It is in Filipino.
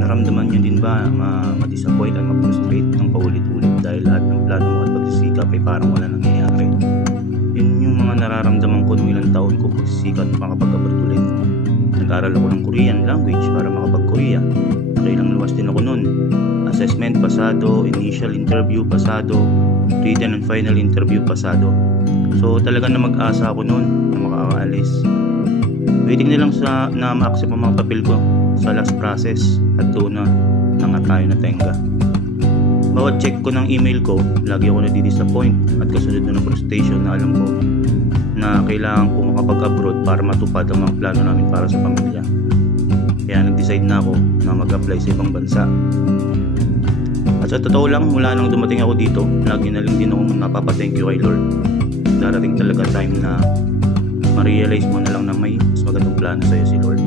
Naramdaman niyo din ba ma-disappoint at ma-frustrate ng paulit-ulit dahil lahat ng plano mo at pagsisikap ay parang wala nangyayari? Yun yung mga nararamdaman ko nung ilang taon ko pagsisikap makapag-abroad ulit. Nag-aral ako ng Korean language para makapag-Korea. Nakailang luwas din ako nun. Assessment pasado, initial interview pasado, written and final interview pasado. So talagang na mag-asa ako nun na makakaalis. Waiting na lang na ma-accept ang mga papel ko sa last process at doon na nga tayo natenga. Bawat check ko ng email ko, lagi ako nadidisappoint at kasunod ng frustration na alam ko na kailangan ko makapag-abroad para matupad ang mga plano namin para sa pamilya. Kaya nag-decide na ako na mag-apply sa ibang bansa. At sa totoo lang, mula nang dumating ako dito, lagi na lang din ako napapa-thank you kay Lord. Darating talaga time na ma-realize mo na lang na may mas magandang plano sa'yo si Lord.